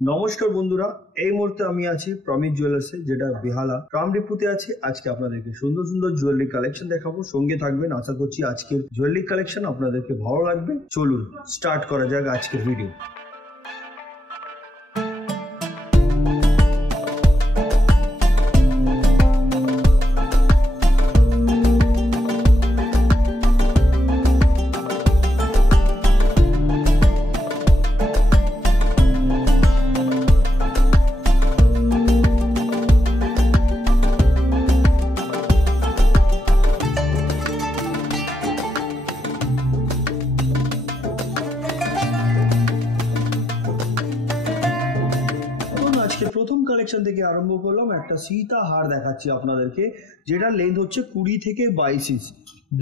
নমস্কার বন্ধুরা, এই মুহূর্তে আমি আছি প্রমিত জুয়েলার্সে, যেটা বেহালা ট্রামডিপুতে আছে। আজকে আপনাদেরকে সুন্দর সুন্দর জুয়েলারি কালেকশন দেখাবো, সঙ্গে থাকবেন। আশা করছি আজকের জুয়েলারি কালেকশন আপনাদেরকে ভালো লাগবে। চলুন স্টার্ট করা যাক আজকের ভিডিও। প্রথম কালেকশন থেকে আরম্ভ করলাম। একটা সীতা হার দেখাচ্ছি আপনাদেরকে, যেটা লেন্থ হচ্ছে 20 থেকে 22 ইঞ্চ।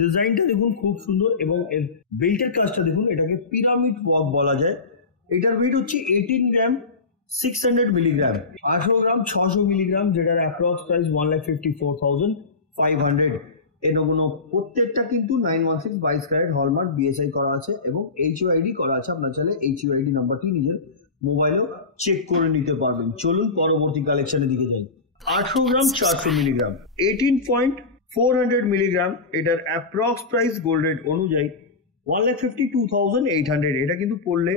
ডিজাইনটা দেখুন খুব সুন্দর, এবং এর বেল্টের কাজটা দেখুন, এটাকে পিরামিড ওয়ার্ক বলা যায়। এটার ওয়েট হচ্ছে 18 গ্রাম 600 মিলিগ্রাম, 18 গ্রাম 600 মিলিগ্রাম, যেটার অ্যাপ্রক্স প্রাইস 1,54,500। এগুলো প্রত্যেকটা কিন্তু 916 22 ক্যারেট হলমার্ক বিএসআই করা আছে, এবং এইচইউআইডি করা আছে। আপনার চাইলে এইচইউআইডি নাম্বারটি নিজের মোবাইলেও চেক করে নিতে পারবেন। চলুন পরবর্তী কালেকশনের দিকে যাই। 18 গ্রাম 400 মিলিগ্রাম, 18.400 মিলিগ্রাম, এটার অ্যাপ্রক্স প্রাইস গোল্ড রেট অনুযায়ী 1,52,800। এটা কিন্তু পড়লে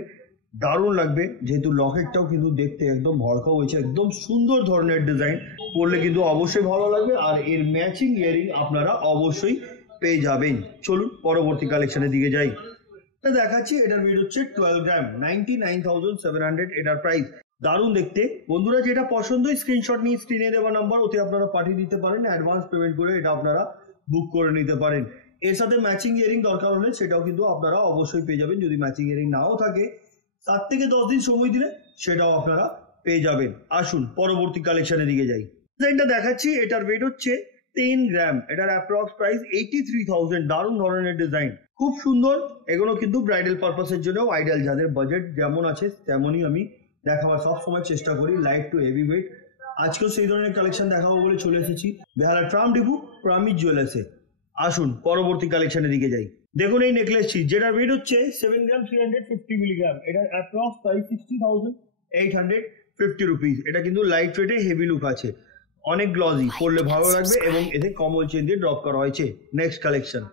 দারুণ লাগবে, যেহেতু লকেটটাও কিন্তু দেখতে একদম ভরকা হয়েছে, একদম সুন্দর ধরনের ডিজাইন। পড়লে কিন্তু অবশ্যই ভালো লাগবে, আর এর ম্যাচিং ইয়ারিং আপনারা অবশ্যই পেয়ে যাবেন। চলুন পরবর্তী কালেকশনের দিকে যাই। দেখাচ্ছি, এটার ওয়েট হচ্ছে 12 গ্রাম 99,700। এটার প্রাইস দারুণ দেখতে। বন্ধুরা, যেটা পছন্দ স্ক্রিনশট নিয়ে স্ক্রিনে দেওয়া নাম্বার, ওতে আপনারা পাঠিয়ে দিতে পারেন। অ্যাডভান্স পেমেন্ট করে এটা আপনারা বুক করে নিতে পারেন। এর সাথে ম্যাচিং ইয়ারিং দরকার হলে সেটাও কিন্তু আপনারা অবশ্যই পেয়ে যাবেন। যদি ম্যাচিং ইয়ারিং নাও থাকে, 7 থেকে 10 দিন সময় দিলে সেটাও আপনারা পেয়ে যাবেন। আসুন পরবর্তী কালেকশনের দিকে যাই। ডিজাইনটা দেখাচ্ছি, এটার ওয়েট হচ্ছে 10 গ্রাম, এটার অ্যাপ্রক্স প্রাইস 83,000। দারুণ ধরনের ডিজাইন, খুব সুন্দর। এগুলো কিন্তু ব্রাইডাল পারপাসের জন্য আইডিয়াল। যাদের বাজেট যেমন আছে তেমনই আমি দেখাবার সবসময় চেষ্টা করি, লাইট টু হেভি ওয়েট। আজকেও সেই ধরনের কালেকশন দেখাবো বলে চলে এসেছি বেহালা ট্রামডিপু প্রমিত জুয়েলার্সে। আসুন পরবর্তী কালেকশনের দিকে যাই। দেখুন এই নেকলেসটি, যেটার ওয়েট হচ্ছে 7 গ্রাম 350 মিলিগ্রাম, এটার অ্যাপ্রক্স প্রাইস 60,850 রুপিস। এটা কিন্তু লাইট ওয়েটে হেভি লুক আছে, অনেক গ্লজি, পরলে ভালো লাগবে, এবং এতে কমল চেন দিয়ে ড্রপ করা হয়েছে। নেক্সট কালেকশন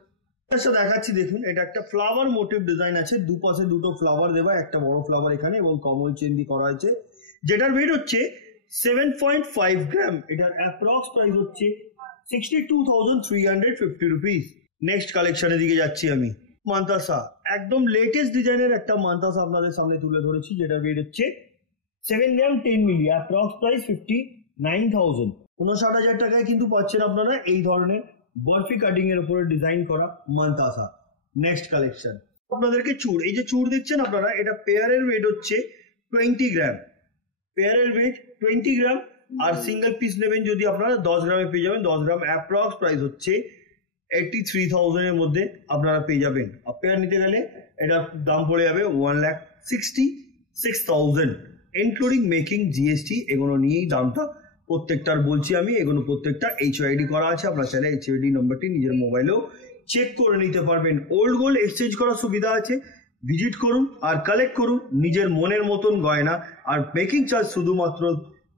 দেখাচ্ছি, দেখুন এটা একটা ফ্লাওয়ার মোটিভ ডিজাইন আছে, দুপাশে দুটো ফ্লাওয়ার দেওয়া, একটা বড় ফ্লাওয়ার এখানে, এবং কমল চেন দিয়ে করা হয়েছে। যেটার ওয়েট হচ্ছে 7.5 গ্রাম, এটার অ্যাপ্রক্স প্রাইস হচ্ছে 62,350 রুপিস। নেক্সট কালেকশনের দিকে যাচ্ছি আমি। মান্তাসা, একদম লেটেস্ট ডিজাইনের একটা মান্তাসা আপনাদের সামনে তুলে ধরেছি, যেটার ওয়েট হচ্ছে 7 গ্রাম 10 মিলি, অ্যাপ্রক্স প্রাইস 59,000। 59,000 টাকায় কিন্তু পাচ্ছেন আপনারা এই ধরনের বরফি কাটিং এর উপরে ডিজাইন করা মান্তাসা। নেক্সট কালেকশন আপনাদেরকে চূড়, এই যে চূড় দেখছেন আপনারা, এটা পেয়ারের ওয়েট হচ্ছে 20 গ্রাম, পেয়ারের ওয়েট 20 গ্রাম। আর সিঙ্গেল পিস নেবেন যদি আপনারা 10 গ্রামে পেয়ে যাবেন। 10 গ্রাম অ্যাপ্রক্স প্রাইস হচ্ছে 83,000 এর মধ্যে আপনারা পেয়ে যাবেন। আর পেয়ার নিতে গেলে এটা দাম পড়ে যাবে 1,66,000, ইনক্লুডিং মেকিং জিএসটি। এগুলো নিয়েই দামটা প্রত্যেকটার বলছি আমি। এগুলো প্রত্যেকটা এইচইউআইডি করা আছে, আপনার চাইলে এইচইউআইডি নম্বরটি নিজের মোবাইলেও চেক করে নিতে পারবেন। ওল্ড গোল্ড এক্সচেঞ্জ করার সুবিধা আছে। ভিজিট করুন আর কালেক্ট করুন নিজের মনের মতন গয়না। আর মেকিং চার্জ শুধুমাত্র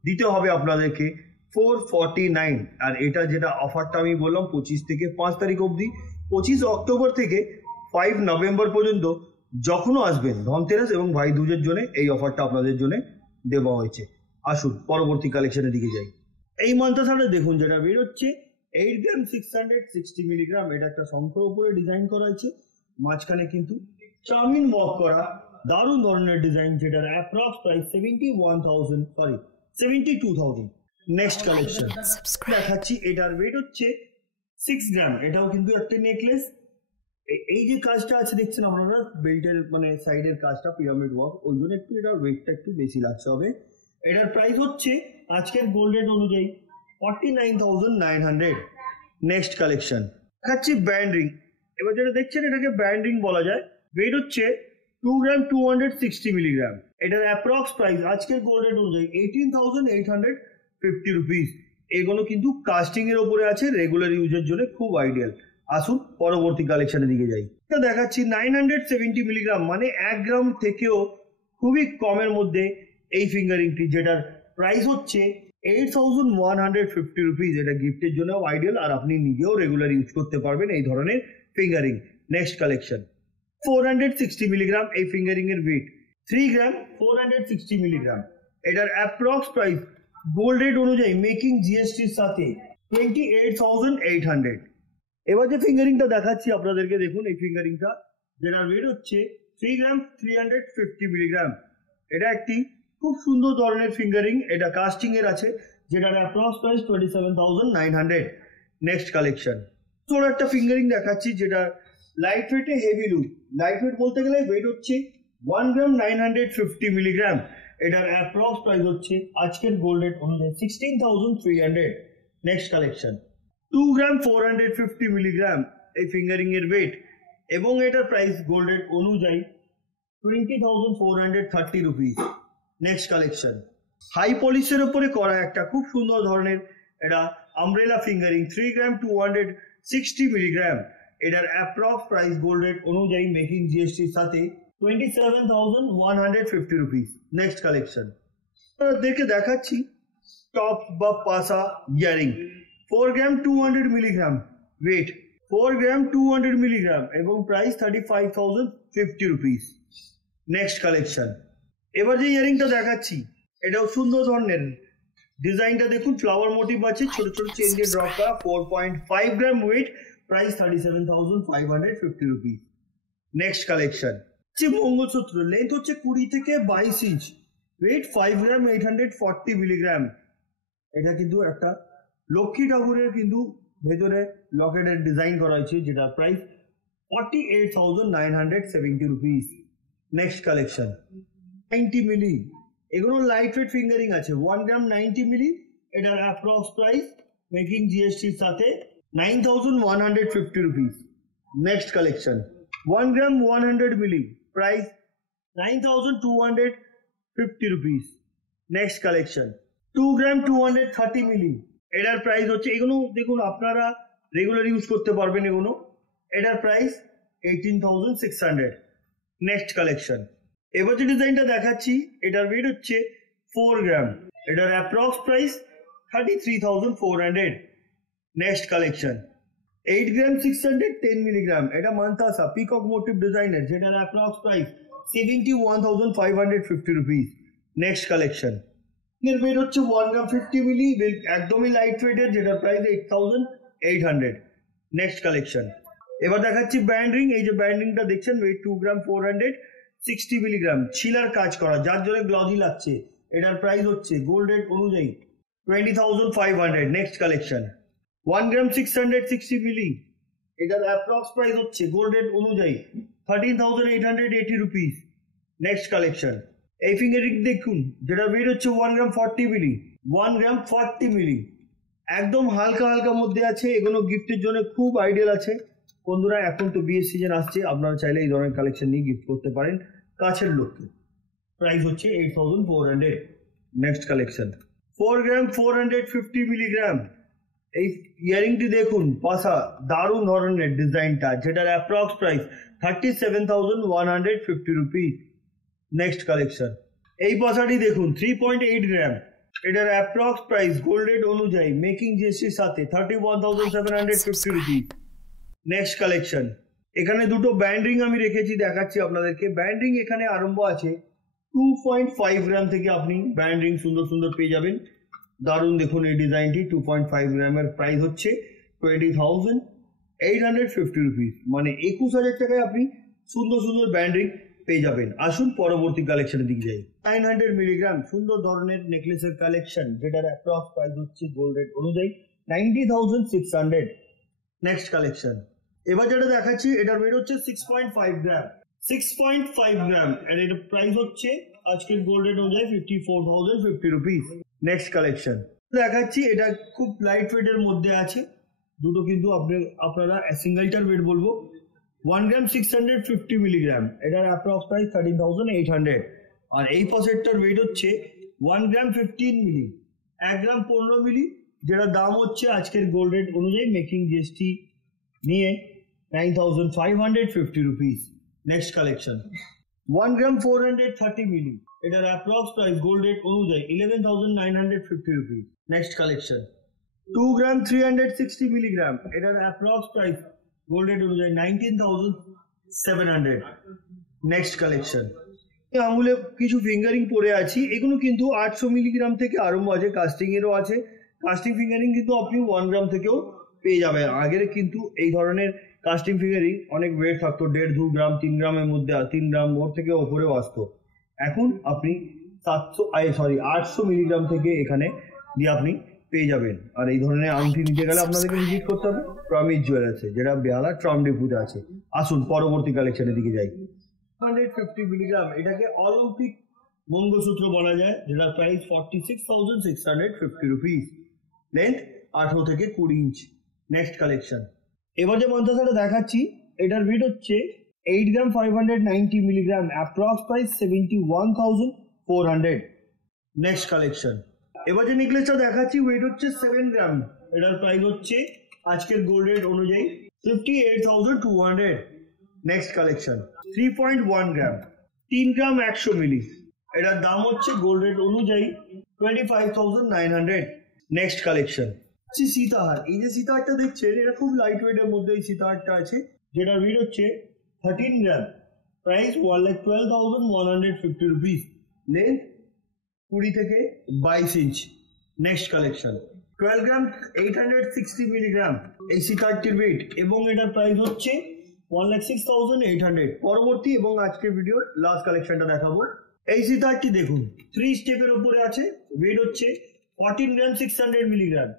দিতে হবে আপনাদেরকে 449। আর এটা যেটা অফারটা আমি বললাম 25 থেকে 5 তারিখ অবধি, 25 অক্টোবর থেকে 5 নভেম্বর পর্যন্ত যখনও আসবেন, ধনতেরাস এবং ভাই দুজের জন্য এই অফারটা আপনাদের জন্য দেওয়া হয়েছে। আসুন পরবর্তী কালেকশনের দিকে যাই। এই মান্তাসাটা দেখুন, যেটা বের হচ্ছে 8 গ্রাম 660 মিলিগ্রাম, এটা একটা শঙ্খর উপরে ডিজাইন করা হয়েছে, মাঝখানে কিন্তু চাউমিন ওয়ার্ক করা, দারুণ ধরনের ডিজাইন, যেটার অ্যাপ্রক্স প্রাইস 72,000। নেক্সট কালেকশন দেখাচ্ছি, এটার ওয়েট হচ্ছে 6 গ্রাম, এটাও কিন্তু একটা নেকলেস। এই যে কাজটা আছে দেখছেন আপনারা, বেল্টের মানে সাইডের কাজটা পিরামিড ওয়ার্ক, ওই জন্য একটু এটার ওয়েটটা একটু বেশি লাগছে হবে। এটার প্রাইস হচ্ছে আজকের গোল্ড রেট অনুযায়ী 49,900। নেক্সট কালেকশন দেখাচ্ছি ব্যান্ড রিং। এবার যেটা দেখছেন এটাকে ব্যান্ড রিং বলা যায়। ওয়েট হচ্ছে 2 গ্রাম 260 মিলিগ্রাম, এটার অ্যাপ্রক্স প্রাইস আজকের গোল্ড রেট অনুযায়ী 18,850 রুপিস। এগুলো কিন্তু কাস্টিং এর উপরে আছে, রেগুলার ইউজের জন্য খুব আইডিয়াল। আসুন পরবর্তী কালেকশনের দিকে যাই। এটা দেখাচ্ছি 970 মিলিগ্রাম, মানে 1 গ্রাম থেকেও খুবই কমের মধ্যে এই ফিঙ্গারিংটি, যেটার প্রাইস হচ্ছে 8150 রুপিস। এটা গিফটের জন্য আইডিয়াল, আর আপনি নিজেও রেগুলার ইউজ করতে পারবেন এই ধরনের ফিঙ্গারিং। নেক্সট কালেকশন 460 মিলিগ্রাম এই ফিঙ্গারিং এর ওয়েট, 3 গ্রাম 460 মিলিগ্রাম। এটার অ্যাপ্রক্স প্রাইস গোল্ড রেট অনুযায়ী মেকিং জিএসটির সাথে 28,800। এবার যে ফিঙ্গারিংটা দেখাচ্ছি আপনাদেরকে, দেখুন এই ফিঙ্গারিংটা, যেটার ওয়েট হচ্ছে 3 গ্রাম 350 মিলিগ্রাম। এটা একটি খুব সুন্দর ধরনের ফিঙ্গারিং, এটা কাস্টিং এর আছে, যেটার অ্যাপ্রক্স প্রাইস 27,900। নেক্সট কালেকশন ছোট একটা ফিঙ্গারিং দেখাচ্ছি, যেটা লাইট ওয়েটে হেভি লুক। লাইট ওয়েট বলতে গেলে ওয়েট হচ্ছে 1 গ্রাম 950 মিলিগ্রাম। এটার অ্যাপ্রক্স প্রাইস হচ্ছে আজকের গোল্ড রেট অনুযায়ী 16,300। নেক্সট কালেকশন 2 গ্রাম 450 মিলিগ্রাম এই ফিঙ্গারিং এর ওয়েট, এবং এটার প্রাইস গোল্ড রেট অনুযায়ী 20,430 রুপিস। নেক্সট কালেকশন হাই পলিশের উপরে করা একটা খুব সুন্দর ধরনের এটা আমব্রেলা ফিঙ্গারিং, 3 গ্রাম 260 মিলিগ্রাম। এটার অ্যাপ্রক্স প্রাইস গোল্ড রেট অনুযায়ী মেকিং জিএসটির সাথে 27,150 রুপিস। নেক্সট কালেকশন আপনাদেরকে দেখাচ্ছি টপ বা পাসা ইয়ারিং, 4 গ্রাম 200 মিলিগ্রাম ওয়েট, 4 গ্রাম 200 মিলিগ্রাম, এবং প্রাইস 35,050 রুপিস। নেক্সট কালেকশন এবার যে ইয়ারিংটা দেখাচ্ছি এটাও সুন্দর ধরনের, ডিজাইনটা দেখুন, ফ্লাওয়ার মোটিভ আছে, ছোট ছোট চেন দিয়ে ড্রপ করা, 4.5 গ্রাম wait, price 37,550 rupees. Next collection mangalsutra, length হচ্ছে 20 থেকে 22 ইঞ্চ, ওয়েট 5 গ্রাম 840 মিলিগ্রাম। এটা কিন্তু একটা লক্ষ্মী ঠাকুরের কিন্তু ভেতরে লকেটের ডিজাইন করা হয়েছে, যেটা প্রাইস 48,970 রুপিস। নেক্সট কালেকশন 90 মিলি, এগুলো লাইট ওয়েট ফিঙ্গারিং আছে, 1 গ্রাম 90 মিলি। এটার অ্যাপ্রক্স প্রাইস মেকিং জিএসটির সাথে 9,150 রুপিস। নেক্সট কালেকশন 1 গ্রাম 100 মিলি, প্রাইস 9,250 রুপিস। নেক্সট কালেকশন 2 গ্রাম 230 মিলি, এটার প্রাইস হচ্ছে, এগুলো দেখুন আপনারা রেগুলার ইউজ করতে পারবেন এগুলো। এটার প্রাইস 18,600। নেক্সট কালেকশন এবার যে ডিজাইনটা দেখাচ্ছি এটার ওয়েট হচ্ছে 4 গ্রাম, এটার অ্যাপ্রক্স প্রাইস 33,400। নেক্সট কালেকশন 8 গ্রাম 610 মিলিগ্রাম, এটা মান্তাসা পিকক মোটিভ ডিজাইনের, যেটার approx price 71,550 rupees. Next collection এর ওয়েট হচ্ছে 1 গ্রাম 50 মিলি, একদমই লাইট ওয়েটের, যেটার প্রাইস 8,800। নেক্সট কালেকশন এবার দেখাচ্ছি ব্যান্ড রিং। এই যে ব্যান্ড রিংটা দেখছেন, ওয়েট 2 গ্রাম 460 মিলিগ্রাম, ছিলার কাজ করা, যার জন্য গ্লজি লাগছে। এটার প্রাইস হচ্ছে গোল্ড রেট অনুযায়ী 20,500। নেক্সট কালেকশন 1 গ্রাম 660 মিলি, এটার অ্যাপ্রক্স প্রাইস হচ্ছে গোল্ড রেট অনুযায়ী 13,880 রুপিস। নেক্সট কালেকশন এই ফিঙ্গারিং দেখুন, যেটা ওয়েট হচ্ছে 1 গ্রাম 40 মিলি, 1 গ্রাম 40 মিলি, একদম হালকা হালকা মধ্যে আছে। এগুলো গিফটের জন্য খুব আইডিয়াল আছে বন্ধুরা। এখন তো বিয়ের সিজন আসছে, আপনারা চাইলে এই ধরনের কালেকশন নিয়ে গিফট করতে পারেন কাছের লোককে। প্রাইস হচ্ছে 8,400। নেক্সট কালেকশন 4 গ্রাম 450 মিলিগ্রাম, এই ইয়ারিংটি দেখুন, পাশা দারুণ ধরনের ডিজাইনটা, যেটার approx price 37,150 rupees. Next collection এই পাশাটি দেখুন, 3.8 গ্রাম, এটার অ্যাপ্রক্স প্রাইস গোল্ড রেট অনুযায়ী মেকিং জিএসটির সাথে 31,750 রুপিস। নেক্সট কালেকশন এখানে দুটো ব্যান্ড রিং আমি রেখেছি, দেখাচ্ছি আপনাদেরকে। ব্যান্ড রিং এখানে আরম্ভ আছে 2.5 গ্রাম থেকে, আপনি ব্যান্ড রিং সুন্দর সুন্দর পেয়ে যাবেন। দারুণ দেখুন এই ডিজাইনটি, 2.5 গ্রামের প্রাইস হচ্ছে 20,850 রুপিস, মানে 21,000 টাকায় আপনি সুন্দর সুন্দর ব্যান্ড রিং পেয়ে যাবেন। আসুন পরবর্তী কালেকশনের দিকে যাই। 900 মিলিগ্রাম সুন্দর ধরনের নেকলেসের কালেকশন, যেটার অ্যাপ্রক্স প্রাইস হচ্ছে গোল্ড রেট অনুযায়ী 90,600। নেক্সট কালেকশন এবার যেটা দেখাচ্ছি, এটার ওয়েট হচ্ছে 6.5 গ্রাম, 6.5 গ্রাম, এর এটার প্রাইস হচ্ছে আজকের গোল্ড রেট অনুযায়ী 54,050 রুপিস। নেক্সট কালেকশন দেখাচ্ছি, এটা খুব লাইট ওয়েটের মধ্যে আছে, দুটো কিন্তু আপনারা সিঙ্গেলটার ওয়েট বলবো। 1 গ্রাম 650 মিলিগ্রাম, এটার অ্যাপ্রক্স প্রাইস 13,800। আর এই পসেটটার ওয়েট হচ্ছে 1 গ্রাম 15 মিলি, 1 গ্রাম 15 মিলি, যেটার দাম হচ্ছে আজকের গোল্ড রেট অনুযায়ী মেকিং জিএসটি নিয়ে 9,550 রুপিস। নেক্সট কালেকশন 1 গ্রাম 430 মিলি, এটার অ্যাপ্রক্স প্রাইস গোল্ড রেট অনুযায়ী 11,950 রুপিস। নেক্সট কালেকশন 2 গ্রাম 360 মিলিগ্রাম, এটার অ্যাপ্রক্স প্রাইস গোল্ড রেট অনুযায়ী 19,700। নেক্সট কালেকশন আঙুলে কিছু ফিঙ্গারিং পরে আছি, এগুলো কিন্তু 800 মিলিগ্রাম থেকে আরম্ভ আছে, কাস্টিং এরও আছে। কাস্টিং ফিঙ্গারিং কিন্তু আপনি 1 গ্রাম থেকেও পেয়ে যাবেন। আগের কিন্তু এই ধরনের কাস্টিং ফিঙ্গারিং অনেক ওয়েট থাকতো, 1.5-2 গ্রাম, 3 গ্রামের মধ্যে, 3 গ্রাম ওর থেকে ওপরেও আসতো। এখন আপনি 800 মিলিগ্রাম থেকে এখানে দিয়ে আপনি পেয়ে যাবেন। আর এই ধরনের আংটি নিতে গেলে আপনাদেরকে ভিজিট করতে হবে প্রমিস জুয়েলার্সে, যেটা বেহালা ট্রাম ডিপুতে আছে। আসুন পরবর্তী কালেকশনের দিকে যাই। 150 মিলিগ্রাম, এটাকে অলিম্পিক মঙ্গলসূত্র বলা যায়, যেটা প্রাইস 46,650 রুপিস। লেন্থ 18 থেকে 20 ইঞ্চ। নেক্সট কালেকশন এবার যে মন্ত্রাসাটা দেখাচ্ছি, এটার ওয়েট হচ্ছে 8 গ্রাম 590 milligram, approx price 71,400। Next collection এবার যে নেকলেসটা দেখাচ্ছি, ওয়েট হচ্ছে 7 গ্রাম, এটার প্রাইস হচ্ছে আজকের গোল্ড রেট অনুযায়ী 58,200। নেক্সট কালেকশন 3.1 গ্রাম, 3 গ্রাম 100 মিলি, এটার দাম হচ্ছে গোল্ড রেট অনুযায়ী 25,900। নেক্সট কালেকশন সীতাহার, এই যে সীতাহারটা দেখছেন, এটা খুব লাইট ওয়েটের মধ্যে এই সীতাহারটা আছে, যেটা ওয়েট হচ্ছে 13 গ্রাম, প্রাইস 1,12,150 রুপিস। লেন্থ 20 থেকে 22 ইঞ্চ। নেক্সট কালেকশন 12 গ্রাম 860 মিলিগ্রাম, এই সীতাহারটির ওয়েট এবং এটার প্রাইস হচ্ছে 1,06,800। পরবর্তী এবং আজকের ভিডিওর লাস্ট কালেকশনটা দেখাবো। এই সীতাহারটি দেখুন 3 স্টেপের উপরে আছে, ওয়েট হচ্ছে 14 গ্রাম 600 মিলিগ্রাম,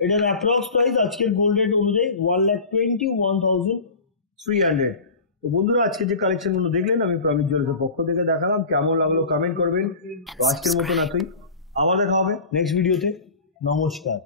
এটার অ্যাপ্রক্স প্রাইস আজকের গোল্ড রেট অনুযায়ী 1,21,300। তো বন্ধুরা, আজকে যে কালেকশনগুলো দেখলেন আমি প্রমিস জুয়েলার্সের পক্ষ থেকে দেখালাম, কেমন লাগলো কমেন্ট করবেন। তো আজকের মতন এতই, আবার দেখা হবে নেক্সট ভিডিওতে। নমস্কার।